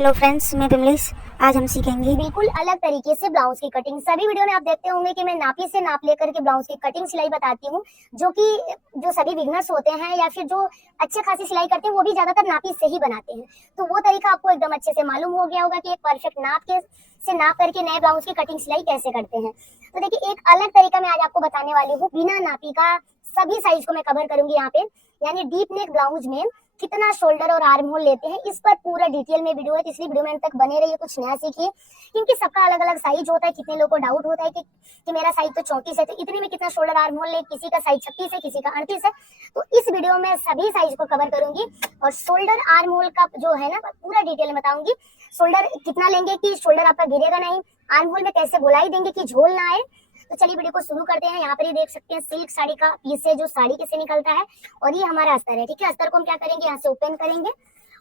Hello friends, मैं विमलेश। आज हम सीखेंगे बिल्कुल अलग तरीके से ब्लाउज की कटिंग। सभी वीडियो में आप देखते होंगे कि मैं नापी से नाप लेकर के ब्लाउज की कटिंग सिलाई बताती हूँ, जो सभी बिगनर्स होते हैं या फिर जो अच्छे खासी सिलाई करते हैं वो भी ज्यादातर नापी से ही बनाते हैं। तो वो तरीका आपको एकदम अच्छे से मालूम हो गया होगा कि एक परफेक्ट नाप के से नाप करके नए ब्लाउज की कटिंग सिलाई कैसे करते हैं। तो देखिए, एक अलग तरीका मैं आज आपको बताने वाली हूँ, बिना नापी का सभी साइज को मैं कवर करूंगी यहाँ पे। यानी डीप नेक ब्लाउज में कितना शोल्डर और आर्म होल लेते हैं, इस पर पूरा डिटेल में वीडियो है, तो इसलिए वीडियो में अंत तक बने रहिए, कुछ नया सीखिए। क्योंकि सबका अलग अलग साइज होता है। कितने लोगों को डाउट होता है कि मेरा साइज तो 34 है, तो इतने में कितना शोल्डर आर्म होल ले, किसी का साइज 36 है, किसी का 38 है। तो इस वीडियो में सभी साइज को कवर करूंगी और शोल्डर आर्म होल का जो है ना पूरा डिटेल में बताऊंगी। शोल्डर कितना लेंगे कि शोल्डर आपका गिरेगा नहीं, आर्म होल में कैसे गोलाई देंगे कि झोल ना आए। तो चलिए वीडियो को शुरू करते हैं। यहाँ पर ये देख सकते हैं सिल्क साड़ी का पीस है, जो साड़ी के से निकलता है, और ये हमारा अस्तर है। ठीक है, अस्तर को हम क्या करेंगे, यहाँ से ओपन करेंगे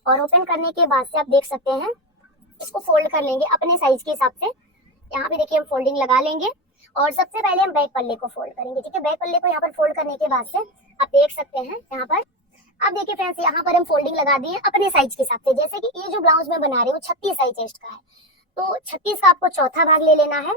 और ओपन करने के बाद से आप देख सकते हैं इसको फोल्ड कर लेंगे अपने साइज के हिसाब से। यहाँ पे देखिए हम फोल्डिंग लगा लेंगे और सबसे पहले हम बैक पल्ले को फोल्ड करेंगे। ठीक है, बैक पल्ले को यहाँ पर फोल्ड करने के बाद से आप देख सकते हैं यहाँ पर। अब देखिए फ्रेंड्स, यहाँ पर हम फोल्डिंग लगा दिए अपने साइज के हिसाब से। जैसे कि ये जो ब्लाउज में बना रही हूँ 36 साइज चेस्ट का है, तो 36 का आपको चौथा भाग ले लेना है।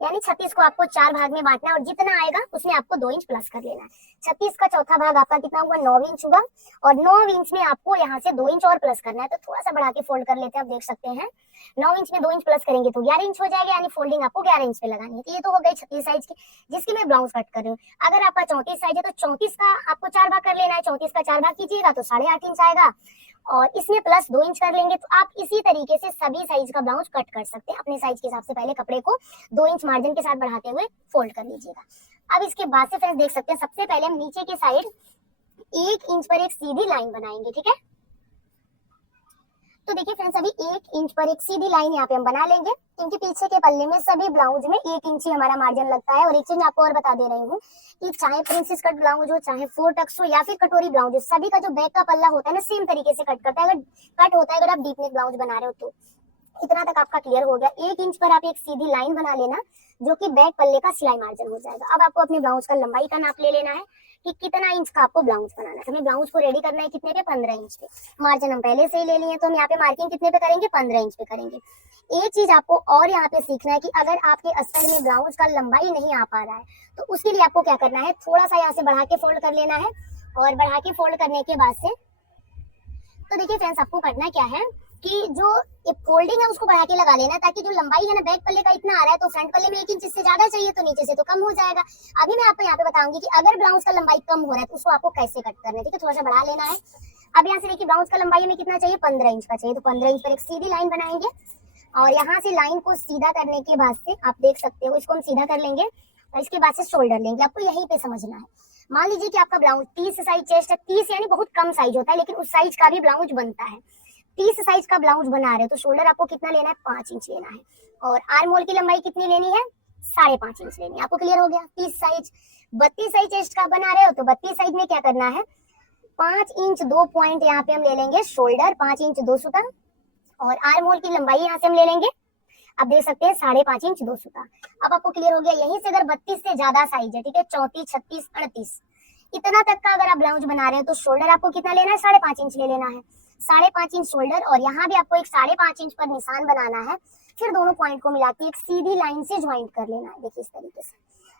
यानी 36 को आपको 4 भाग में बांटना है और जितना आएगा उसमें आपको 2 इंच प्लस कर लेना है। 36 का चौथा भाग आपका कितना हुआ, 9 इंच हुआ, और 9 इंच में आपको यहाँ से 2 इंच और प्लस करना है। तो थोड़ा सा बढ़ा के फोल्ड कर लेते हैं, आप देख सकते हैं 9 इंच में 2 इंच प्लस करेंगे तो 11 इंच हो जाएगा। यानी फोल्डिंग आपको 11 इंच पे लगानी है। तो ये तो हो गई 36 साइज की, जिसकी मैं ब्लाउज कट कर रही हूँ। अगर आपका 34 साइज है तो 34 का आपको 4 भाग कर लेना है। 34 का 4 भाग कीजिएगा तो 8.5 इंच आएगा, और इसमें प्लस 2 इंच कर लेंगे। तो आप इसी तरीके से सभी साइज का ब्लाउज कट कर सकते हैं। अपने साइज के हिसाब से पहले कपड़े को 2 इंच मार्जिन के साथ बढ़ाते हुए फोल्ड कर लीजिएगा। अब इसके बाद से फ्रेंड्स देख सकते हैं, सबसे पहले हम नीचे के साइड 1 इंच पर एक सीधी लाइन बनाएंगे। ठीक है, तो देखिए फ्रेंड्स, अभी 1 इंच पर एक सीधी लाइन यहाँ पे हम बना लेंगे, क्योंकि पीछे के पल्ले में सभी ब्लाउज में 1 इंच ही हमारा मार्जिन लगता है। और एक चीज मैं आपको और बता दे रही हूँ कि चाहे प्रिंसेस कट ब्लाउज हो, चाहे 4 टक्स हो, या फिर कटोरी ब्लाउज हो, सभी का जो बैक का पल्ला होता है ना सेम तरीके से कट करता है। अगर कट होता है, अगर आप डीप नेक ब्लाउज बना रहे हो तो इतना तक आपका क्लियर हो गया। 1 इंच पर आप एक सीधी लाइन बना लेना, जो कि बैक पल्ले का सिलाई मार्जिन हो जाएगा। अब आपको अपने ब्लाउज का लंबाई का नाप ले लेना है कि कितना इंच का आपको ब्लाउज बनाना है। हमें ब्लाउज को रेडी करना है कितने पे, 15 इंच पे। मार्जिन हम पहले से ही ले लिए, तो हम यहाँ पे मार्किंग कितने पे करेंगे, 15 इंच पे करेंगे। एक चीज आपको और यहाँ पे सीखना है कि अगर आपके अस्तर में ब्लाउज का लंबाई नहीं आ पा रहा है, तो उसके लिए आपको क्या करना है, थोड़ा सा यहाँ से बढ़ा के फोल्ड कर लेना है। और बढ़ा के फोल्ड करने के बाद से तो देखिए फ्रेंड्स, आपको करना क्या है कि जो फोल्डिंग है उसको बढ़ा के लगा लेना, ताकि जो लंबाई है ना बैक पल्ले का इतना आ रहा है, तो फ्रंट पल्ले में 1 इंच से ज्यादा चाहिए तो नीचे से तो कम हो जाएगा। अभी मैं आपको यहाँ पे बताऊंगी कि अगर ब्लाउज का लंबाई कम हो रहा है तो उसको आपको कैसे कट करना है। ठीक है, थोड़ा सा बढ़ा लेना है। अब यहाँ से देखिए ब्लाउज का लंबाई हमें कितना चाहिए, 15 इंच का चाहिए, तो 15 इंच पर एक सीधी लाइन बनाएंगे। और यहाँ से लाइन को सीधा करने के बाद से आप देख सकते हो, इसको हम सीधा कर लेंगे और इसके बाद से शोल्डर लेंगे। आपको यहीं पे समझना है। मान लीजिए कि आपका ब्लाउज 30 साइज चेस्ट है, 30 यानी बहुत कम साइज होता है, लेकिन उस साइज का भी ब्लाउज बनता है। 30 साइज का ब्लाउज बना रहे हो तो शोल्डर आपको कितना लेना है, 5 इंच लेना है। और आर्म होल की लंबाई कितनी लेनी है, 5.5 इंच लेनी है। आपको क्लियर हो गया। 30 साइज 32 साइज चेस्ट का बना रहे हो तो 32 साइज में क्या करना है, 5 इंच 2 पॉइंट यहाँ पे हम ले लेंगे शोल्डर, 5 इंच 2 सूता, और आर्म होल की लंबाई यहाँ से हम ले लेंगे, आप देख सकते हैं 5.5 इंच 2 सूता। अब आपको क्लियर हो गया। यहीं से अगर 32 से ज्यादा साइज है, ठीक है, 34 36 38 इतना तक का अगर आप ब्लाउज बना रहे हैं, तो शोल्डर आपको कितना लेना है, 5.5 इंच ले लेना है। 5.5 इंच शोल्डर, और यहाँ भी आपको एक 5.5 इंच पर निशान बनाना है। फिर दोनों पॉइंट को मिला के एक सीधी लाइन से ज्वाइंट कर लेना है। देखिए इस तरीके से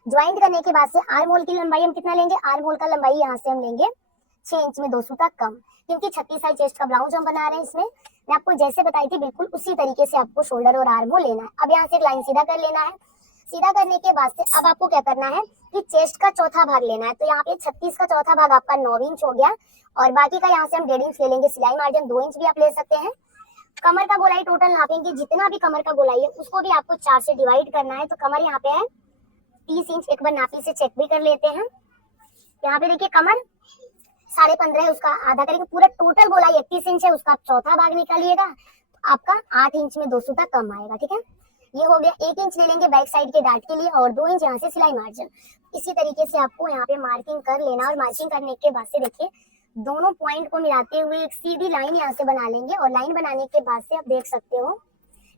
ज्वाइंट करने के बाद से आर्म होल की लंबाई हम कितना लेंगे, आर्म होल का लंबाई यहाँ से हम लेंगे 6 इंच में 2 सूता कम, क्योंकि 36 साइज चेस्ट का ब्लाउज हम बना रहे हैं। इसमें मैं आपको जैसे बताई थी बिल्कुल उसी तरीके से आपको शोल्डर और आर्म होल लेना है। अब यहाँ से एक लाइन सीधा कर लेना है। सीधा करने के बाद से अब आपको क्या करना है कि चेस्ट का चौथा भाग लेना है। तो यहाँ पे 36 का चौथा भाग आपका 9 इंच हो गया, और बाकी का यहाँ से हम 1.5 इंच ले लेंगे। सिलाई मार्जिन 2 इंच भी आप ले सकते हैं। कमर का गोलाई टोटल नापेंगे, जितना भी कमर का गोलाई है उसको भी आपको 4 से डिवाइड करना है। तो कमर यहाँ पे है 30 इंच। एक बार नापी से चेक भी कर लेते हैं। यहाँ पे देखिए कमर 15.5 है, उसका आधा करेंगे। पूरा टोटल गोलाई 31 इंच है, उसका आप चौथा भाग निकालिएगा तो आपका 8 इंच में 2 सूता कम आएगा। ठीक है, ये हो गया। 1 इंच ले लेंगे बैक साइड के डार्ट के लिए, और 2 इंच यहाँ से सिलाई मार्जिन। इसी तरीके से आपको यहाँ पे मार्किंग कर लेना, और मार्किंग करने के बाद से देखिए दोनों पॉइंट को मिलाते हुए एक सीधी लाइन यहाँ से बना लेंगे। और लाइन बनाने के बाद से आप देख सकते हो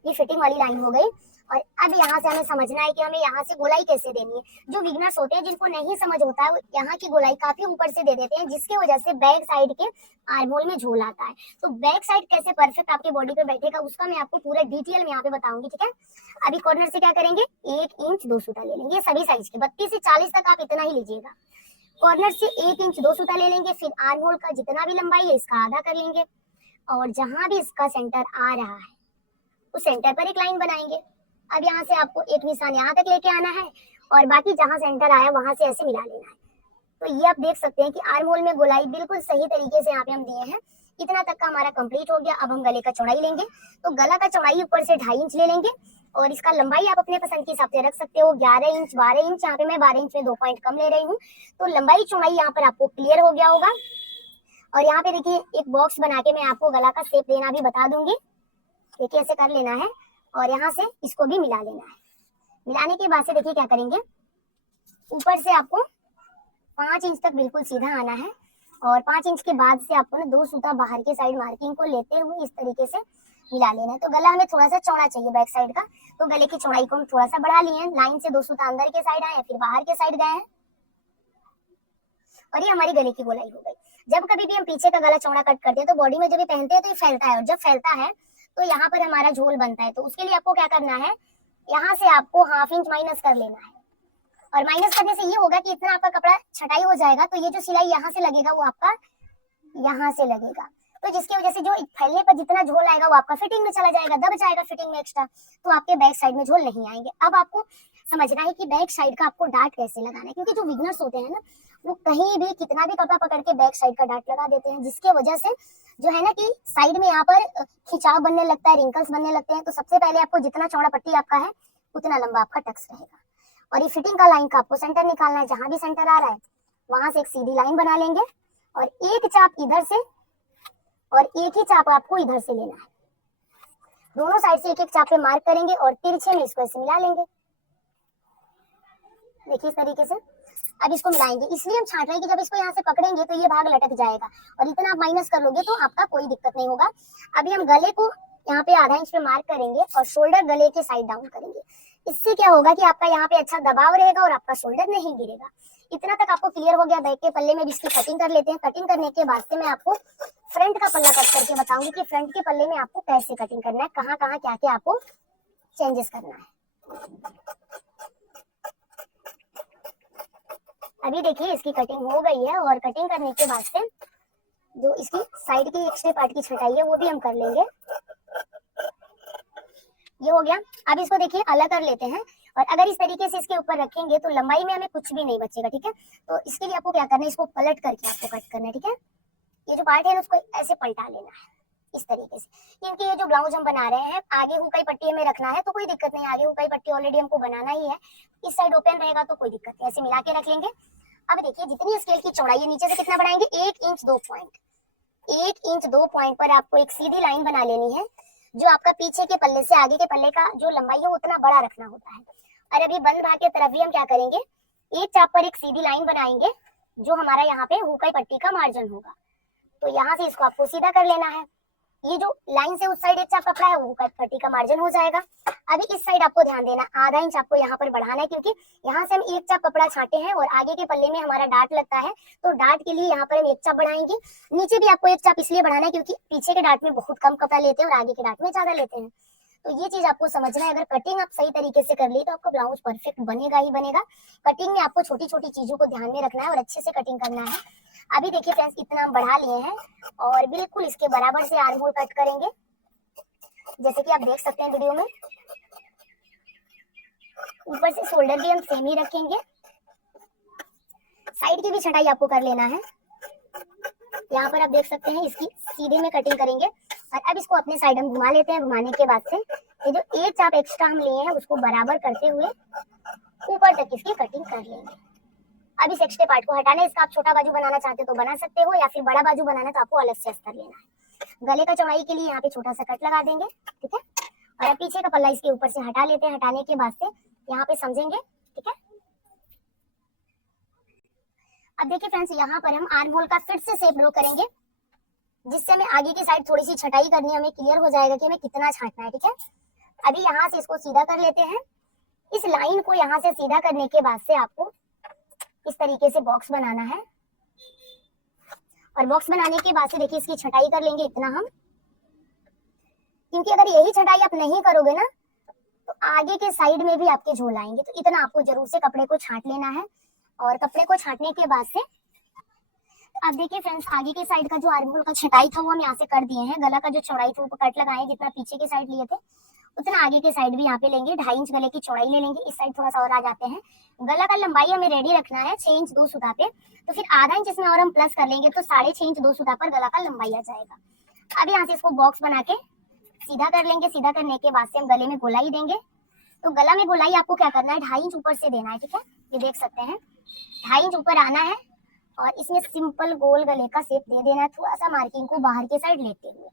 ये फिटिंग वाली लाइन हो गई। और अब यहाँ से हमें समझना है कि हमें यहाँ से गोलाई कैसे देनी है। जो बिगनर्स होते हैं जिनको नहीं समझ होता है वो यहाँ की गोलाई काफी ऊपर से दे देते हैं, जिसकी वजह से बैक साइड के आर्म होल में झोल आता है। तो बैक साइड कैसे परफेक्ट आपके बॉडी पे बैठेगा उसका मैं आपको पूरा डिटेल में यहाँ पे बताऊंगी, ठीक है। अभी कॉर्नर से क्या करेंगे, 1 इंच 2 सूता ले लेंगे, सभी साइज के 32 से 40 तक आप इतना ही लीजिएगा। कॉर्नर से 1 इंच 2 सूता ले लेंगे, फिर आर्म होल का जितना भी लंबाई है इसका आधा कर लेंगे, और जहां भी इसका सेंटर आ रहा है उस सेंटर पर एक लाइन बनाएंगे। अब यहाँ से आपको एक निशान यहाँ तक लेके आना है और बाकी जहां सेंटर आया वहां से ऐसे मिला लेना है। तो ये आप देख सकते हैं कि आर्म होल में गोलाई बिल्कुल सही तरीके से यहाँ पे हम दिए हैं। इतना तक का हमारा कंप्लीट हो गया। अब हम गले का चौड़ाई लेंगे, तो गला का चौड़ाई ऊपर से 2.5 इंच ले लेंगे और इसका लंबाई आप अपने पसंद के हिसाब से रख सकते हो, 11 इंच 12 इंच। यहाँ पे मैं 12 इंच में 2 पॉइंट कम ले रही हूँ। तो लंबाई चौड़ाई यहाँ पर आपको क्लियर हो गया होगा। और यहाँ पे देखिए एक बॉक्स बना के मैं आपको गला का शेप देना भी बता दूंगी। देखिए ऐसे कर लेना है और यहाँ से इसको भी मिला लेना है। मिलाने के बाद से देखिए क्या करेंगे, ऊपर से आपको 5 इंच तक बिल्कुल सीधा आना है और 5 इंच के बाद से आपको ना 2 सूता बाहर के साइड मार्किंग को लेते हुए इस तरीके से मिला लेना है। तो गला हमें थोड़ा सा चौड़ा चाहिए बैक साइड का, तो गले की चौड़ाई को हम थोड़ा सा बढ़ा लिए हैं। लाइन से 2 सूता अंदर के साइड आए फिर बाहर के साइड गए हैं और ये हमारी गले की गोलाई हो गई। जब कभी भी हम पीछे का गला चौड़ा कट करते हैं तो बॉडी में जब ये पहनते हैं तो ये फैलता है, और जब फैलता है तो यहाँ पर हमारा झोल बनता है। तो उसके लिए आपको क्या करना है, यहाँ से आपको 1/2 इंच माइनस कर लेना है। और माइनस करने से ये होगा कि इतना आपका कपड़ा छटाई हो जाएगा, तो ये जो सिलाई यहाँ से लगेगा वो आपका यहाँ से लगेगा, तो जिसकी वजह से जो फैलने पर जितना झोल आएगा वो आपका फिटिंग में चला जाएगा, दब जाएगा फिटिंग में एक्स्ट्रा, तो आपके बैक साइड में झोल नहीं आएंगे। अब आपको समझना है कि बैक साइड का आपको डार्ट कैसे लगाना है, क्योंकि जो बिगनर्स होते हैं ना वो कहीं भी कितना भी कपड़ा पकड़ के बैक साइड का डार्ट लगा देते हैं, जिसकी वजह से जो है ना कि साइड में यहाँ पर खिंचाव बनने लगता है, रिंकल्स बनने लगते हैं। तो सबसे पहले आपको जितना चौड़ा पट्टी आपका है उतना लंबा आपका टक्स रहेगा। और ये फिटिंग का लाइन का आपको सेंटर निकालना है, जहां भी सेंटर आ रहा है वहां से एक सीधी लाइन बना लेंगे और एक चाप इधर से और एक ही चाप आपको इधर से लेना है। दोनों साइड से एक एक चाप पे मार्क करेंगे और तिरछे में इसको ऐसे मिला लेंगे। देखिए इस तरीके से अब इसको मिलाएंगे। इसलिए हम छांट रहे हैं कि जब इसको यहाँ से पकड़ेंगे तो ये भाग लटक जाएगा, और इतना आप माइनस कर लोगे तो आपका कोई दिक्कत नहीं होगा। अभी हम गले को यहाँ पे ½ इंच पे मार्क करेंगे और शोल्डर गले के साइड डाउन करेंगे। इससे क्या होगा कि आपका यहाँ पे अच्छा दबाव रहेगा और आपका शोल्डर नहीं गिरेगा। इतना तक आपको क्लियर हो गया। बैक के पल्ले में भी इसकी कटिंग कर लेते हैं। कटिंग करने के बाद से मैं आपको फ्रंट का पल्ला कट करके बताऊंगी कि फ्रंट के पल्ले में आपको कैसे कटिंग करना है, कहाँ कहाँ क्या क्या आपको चेंजेस करना है। अभी देखिए इसकी कटिंग हो गई है और कटिंग करने के बाद से जो इसकी साइड की एक्स्ट्रा पार्ट की छटाई है वो भी हम कर लेंगे। ये हो गया। अब इसको देखिए अलग कर लेते हैं, और अगर इस तरीके से इसके ऊपर रखेंगे तो लंबाई में हमें कुछ भी नहीं बचेगा, ठीक है। तो इसके लिए आपको क्या करना है, इसको पलट करके आपको कट करना है, ठीक है। ये जो पार्ट है ना उसको ऐसे पलटा लेना है इस तरीके से, क्योंकि ये जो ब्लाउज हम बना रहे हैं आगे हुकाई पट्टी में रखना है तो कोई दिक्कत नहीं, आगे हुकाई पट्टी ऑलरेडी हमको बनाना ही है। इस साइड ओपन रहेगा तो कोई दिक्कत नहीं, ऐसे मिला के रख लेंगे। अब देखिए जितनी स्केल की चौड़ाई है नीचे से कितना बढ़ाएंगे, 1 इंच 2 पॉइंट। 1 इंच 2 पॉइंट पर आपको एक सीधी लाइन बना लेनी है। जो आपका पीछे के पल्ले से आगे के पल्ले का जो लंबाई है उतना बड़ा रखना होता है। और अभी बंद भाग के तरफ भी हम क्या करेंगे, एक चाप पर एक सीधी लाइन बनाएंगे जो हमारा यहाँ पे हुकाई पट्टी का मार्जिन होगा। तो यहाँ से इसको आपको सीधा कर लेना है। ये जो लाइन से उस साइड एक चाप कपड़ा है वो हुकाई पट्टी का मार्जिन हो जाएगा। अभी इस साइड आपको ध्यान देना, ½ इंच आपको यहाँ पर बढ़ाना है, क्योंकि यहाँ से हम एक चाप कपड़ा छांटे हैं और आगे के पल्ले में हमारा डार्ट लगता है, तो डार्ट के लिए यहाँ पर हम एक चाप बढ़ाएंगे। नीचे भी आपको एक चाप इसलिए बढ़ाना है क्योंकि पीछे के डार्ट में बहुत कम कपड़ा लेते हैं और आगे के डार्ट में ज्यादा लेते हैं। तो ये चीज आपको समझना है। अगर कटिंग आप सही तरीके से कर ली तो आपका ब्लाउज परफेक्ट बनेगा ही बनेगा। कटिंग में आपको छोटी छोटी चीजों को ध्यान में रखना है और अच्छे से कटिंग करना है। अभी देखिए फ्रेंड्स इतना हम बढ़ा लिए हैं और बिल्कुल इसके बराबर से आर्म होल कट करेंगे, जैसे कि आप देख सकते हैं वीडियो में। ऊपर से शोल्डर भी हम सेम ही रखेंगे। साइड की भी छटाई आपको कर लेना है। यहाँ पर आप देख सकते हैं इसकी सीधे में कटिंग करेंगे। और अब इसको अपने साइड हम घुमा लेते हैं। घुमाने के बाद से ये जो एक चाप एक्स्ट्रा हम लिए हैं उसको बराबर करते हुए ऊपर तक इसकी कटिंग कर लेंगे। अब इस एक्स्ट्रा पार्ट को हटाना है। इसका आप छोटा बाजू बनाना चाहते हो तो बना सकते हो, या फिर बड़ा बाजू बनाना है तो आपको अलग से अस्तर लेना है। गले का चौड़ाई के लिए यहाँ पे छोटा सा कट लगा देंगे, ठीक है। और अब पीछे का पल्ला इसके ऊपर से हटा लेते हैं। हटाने के बाद से यहाँ पे समझेंगे, ठीक है। अब देखिए फ्रेंड्स यहाँ पर हम आर्म होल का फिर से शेप ड्रॉ करेंगे, जिससे हमें आगे की साइड थोड़ी सी छटाई करनी है, हमें क्लियर हो जाएगा कि हमें कितना छांटना है, ठीक है। अभी यहाँ से इसको सीधा कर लेते हैं। इस लाइन को यहाँ से सीधा करने के बाद से आपको इस तरीके से बॉक्स बनाना है, और बॉक्स बनाने के बाद से देखिए इसकी छटाई कर लेंगे इतना हम, क्योंकि अगर यही छटाई आप नहीं करोगे ना तो आगे के साइड में भी आपके झोल आएंगे। तो इतना आपको जरूर से कपड़े को छांट लेना है। और कपड़े को छांटने के बाद से अब देखिए फ्रेंड्स, आगे के साइड का जो आर्म होल का छटाई था वो हम यहाँ से कर दिए हैं। गला का जो चौड़ाई थी वो कट लगाए, जितना पीछे के साइड लिए थे उतना आगे के साइड भी यहाँ पे लेंगे। 2.5 इंच गले की चौड़ाई ले लेंगे। इस साइड थोड़ा सा और आ जाते हैं। गला का लंबाई हमें रेडी रखना है 6 इंच 2 सूता पे, तो फिर आधा इंच इसमें और हम प्लस कर लेंगे तो 6.5 इंच 2 सूता पर गला का लंबाई आ जाएगा। अब यहाँ से इसको बॉक्स बना के सीधा कर लेंगे। सीधा करने के बाद से हम गले में गोलाई देंगे। तो गला में गोलाई आपको क्या करना है, 2.5 इंच ऊपर से देना है, ठीक है। ये देख सकते हैं 2.5 इंच ऊपर आना है और इसमें सिंपल गोल गले का शेप दे देना है, थोड़ा सा मार्किंग को बाहर के साइड लेते हुए।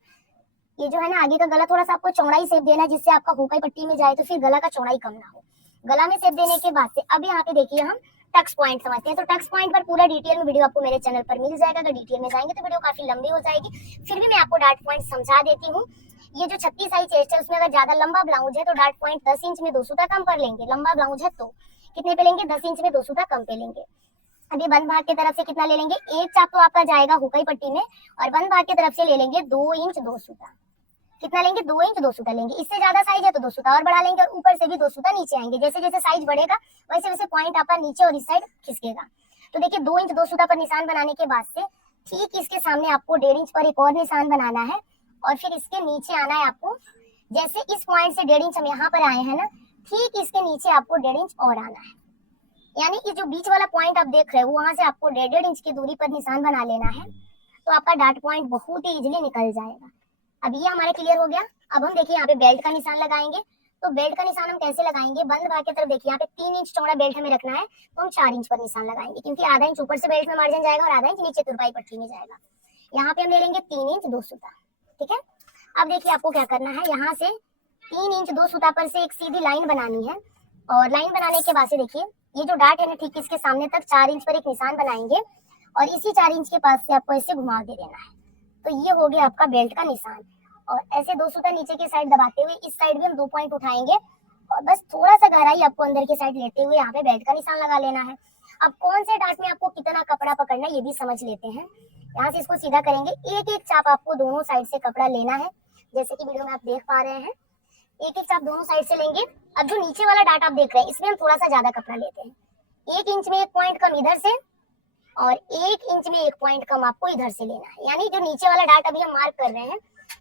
ये जो है ना आगे का गला थोड़ा सा आपको चौड़ाई शेप देना है, जिससे आपका हुकाई पट्टी में जाए तो फिर गला का चौड़ाई कम ना हो। गला में शेप देने के बाद से अब यहाँ पे देखिए हम टक्स पॉइंट समझते हैं। तो टक्स पॉइंट पर पूरा डिटेल में वीडियो आपको मेरे चैनल पर मिल जाएगा। अगर डिटेल में जाएंगे तो वीडियो काफी लंबी हो जाएगी, फिर भी मैं आपको डार्ट पॉइंट समझा देती हूँ। ये जो 36 साइज चेस्ट है उसमें अगर ज्यादा लंबा ब्लाउज है तो डार्ट पॉइंट 10 इंच में 2 सूता कम कर लेंगे। लंबा ब्लाउज है तो कितने पे लेंगे, 10 इंच में 2 सूता कम पे लेंगे। अभी बंद भाग की तरफ से कितना ले लेंगे, एक चाप तो आपका जाएगा हुकाई पट्टी में, और बंद भाग की तरफ से ले लेंगे 2 इंच 2 सूता। कितना लेंगे, 2 इंच 2 सूता लेंगे। इससे ज्यादा साइज है तो 2 सूता और बढ़ा लेंगे, और ऊपर से भी 2 सूता नीचे आएंगे। जैसे जैसे साइज बढ़ेगा वैसे वैसे पॉइंट आपका नीचे और इस साइड खिसकेगा। तो देखिए 2 इंच 2 सूता पर निशान बनाने के बाद से ठीक इसके सामने आपको 1.5 इंच पर एक और निशान बनाना है, और फिर इसके नीचे आना है आपको। जैसे इस पॉइंट से 1.5 इंच हम यहाँ पर आए हैं ना, ठीक इसके नीचे आपको 1.5 इंच और आना है। यानी इस जो बीच वाला पॉइंट आप देख रहे हो वहां से आपको 1.5 इंच की दूरी पर निशान बना लेना है, तो आपका डार्ट पॉइंट बहुत ही इजीली निकल जाएगा। अब ये हमारे क्लियर हो गया। अब हम देखिए यहाँ पे बेल्ट का निशान लगाएंगे। तो बेल्ट का निशान हम कैसे लगाएंगे, बंद भाग की तरफ देखिए यहाँ पे 3 इंच चौड़ा बेल्ट हमें रखना है, तो हम 4 इंच पर निशान लगाएंगे, क्योंकि आधा इंच ऊपर से बेल्ट में मार्जिन जाएगा और आधा इंच नीचे तुरपाई पट्टी में जाएगा। यहाँ पे हम ले लेंगे 3 इंच 2 सूता, ठीक है। अब देखिए आपको क्या करना है, यहाँ से 3 इंच 2 सूता पर से एक सीधी लाइन बनानी है, और लाइन बनाने के बाद से देखिए ये जो डार्ट है ना ठीक इसके सामने तक 4 इंच पर एक निशान बनाएंगे, और इसी 4 इंच के पास से आपको ऐसे घुमा दे देना है। तो ये हो गया आपका बेल्ट का निशान। और ऐसे 2 सूता नीचे की साइड दबाते हुए इस साइड भी हम 2 पॉइंट उठाएंगे, और बस थोड़ा सा गहराई आपको अंदर की साइड लेते हुए यहाँ पे बेल्ट का निशान लगा लेना है। अब कौन से डार्ट में आपको कितना कपड़ा पकड़ना है ये भी समझ लेते हैं। यहाँ से इसको सीधा करेंगे, एक एक चाप आपको दोनों साइड से कपड़ा लेना है, जैसे कि वीडियो में आप देख पा रहे हैं। एक एक चाप दोनों साइड से लेंगे। अब जो नीचे वाला डार्ट आप देख रहे हैं इसमें हम थोड़ा सा ज्यादा कपड़ा लेते हैं। 1 इंच में 1 पॉइंट कम इधर से, और 1 इंच में 1 पॉइंट कम आपको इधर से लेना है। यानी जो नीचे वाला डार्ट अभी हम मार्क कर रहे हैं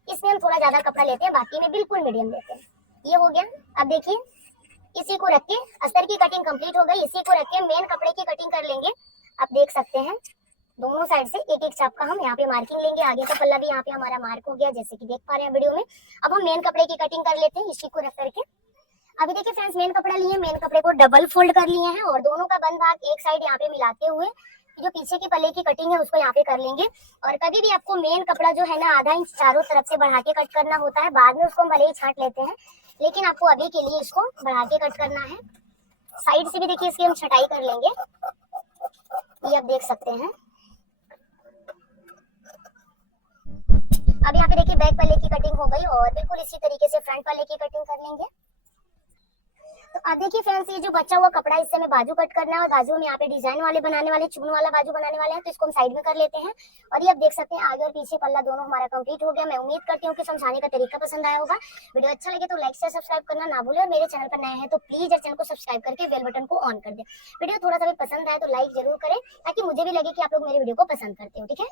इसमें हम थोड़ा ज्यादा कपड़ा लेते हैं, बाकी में बिल्कुल मीडियम लेते हैं। ये हो गया। अब देखिए इसी को रख के अस्तर की कटिंग कंप्लीट हो गई। इसी को रख के मेन कपड़े की कटिंग कर लेंगे। आप देख सकते हैं दोनों साइड से एक एक चाप का हम यहाँ पे मार्किंग लेंगे। आगे का पल्ला भी यहाँ पे हमारा मार्क हो गया, जैसे कि देख पा रहे हैं वीडियो में। अब हम मेन कपड़े की कटिंग कर लेते हैं इसी को रख करके। अभी देखिए फ्रेंड्स, मेन कपड़ा लिए, मेन कपड़े को डबल फोल्ड कर लिए हैं, और दोनों का बंद भाग एक साइड यहाँ पे मिलाते हुए जो पीछे की पल्ले की कटिंग है उसको यहाँ पे कर लेंगे। और कभी भी आपको मेन कपड़ा जो है ना आधा इंच चारों तरफ से बढ़ा के कट करना होता है, बाद में उसको हम भले ही छांट लेते हैं, लेकिन आपको अभी के लिए इसको बढ़ा के कट करना है। साइड से भी देखिए इसकी हम छटाई कर लेंगे, ये आप देख सकते हैं। अब यहाँ पे देखिए बैक पल्ले की कटिंग हो गई, और बिल्कुल इसी तरीके से फ्रंट पल्ले की कटिंग कर लेंगे। तो अब देखिए फ्रेंड्स, ये जो बचा हुआ कपड़ा इससे हमें बाजू कट करना है, और बाजू में यहाँ पे डिजाइन वाले बनाने वाले, चुन वाला बाजू बनाने वाले हैं, तो इसको हम साइड में कर लेते हैं। और ये आप देख सकते हैं आगे और पीछे पल्ला दोनों हमारा कंप्लीट हो गया। मैं उम्मीद करती हूँ कि समझाने का तरीका पसंद आया होगा। वीडियो अच्छा लगे तो लाइक से सब्सक्राइब करना ना भूलें, और मेरे चैनल पर नए हैं तो प्लीज चैनल को सब्सक्राइब करके बेल बटन को ऑन कर दे। वीडियो थोड़ा सा भी पसंद आए तो लाइक जरूर करें, ताकि मुझे भी लगे कि आप लोग मेरी वीडियो को पसंद करते हो, ठीक है।